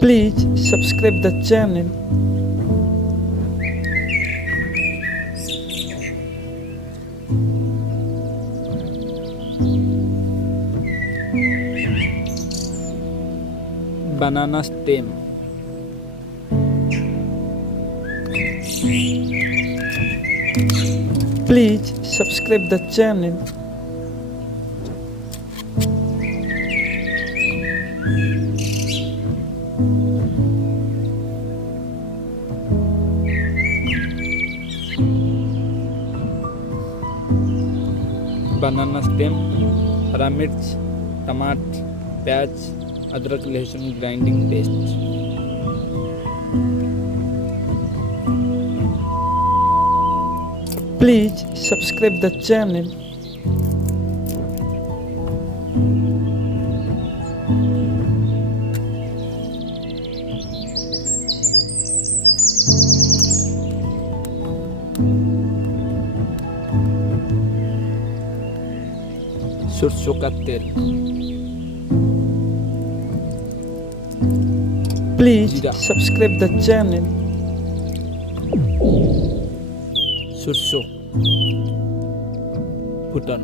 Please subscribe the channel. Banana stem. Please subscribe the channel. Banana stem, हरा मिर्च, टमाटर, प्याज, अदरक लहसुन grinding paste. Please subscribe the channel. सरसों का तेल. Please जीरा. subscribe the channel. सरसों, फुटन,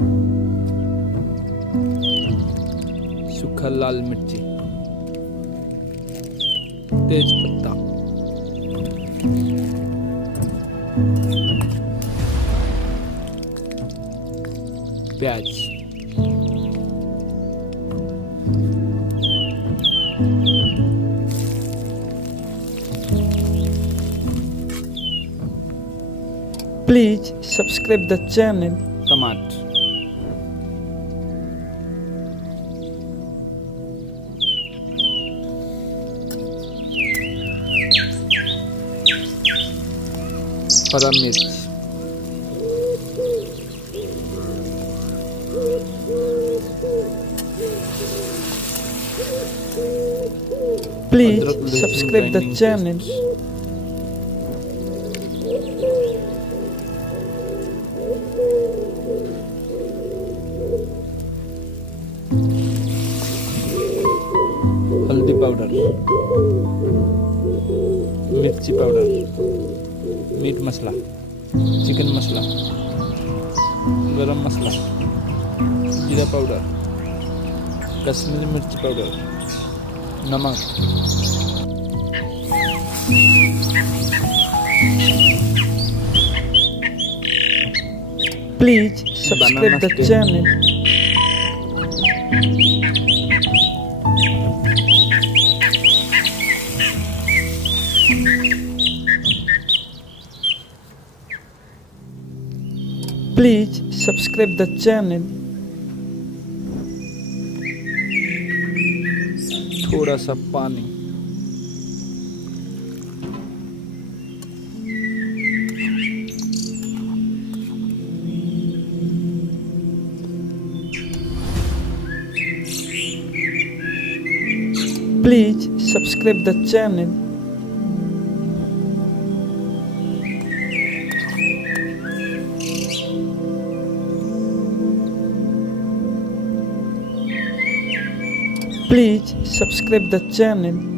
सूखा लाल मिर्ची, तेज पत्ता, प्याज, Please subscribe the channel. टमाटर. हरा मिर्च. Please अदरक लहसुन subscribe the grinding channel. Paste. हल्दी पाउडर, मिर्ची पाउडर, मीट मसाला, चिकन मसाला, गरम मसाला, जीरा पाउडर, कश्मीरी मिर्ची पाउडर, नमक. Please subscribe Banana the stem. channel. Please subscribe the channel. थोड़ा सा पानी. Please subscribe the channel. Please subscribe the channel.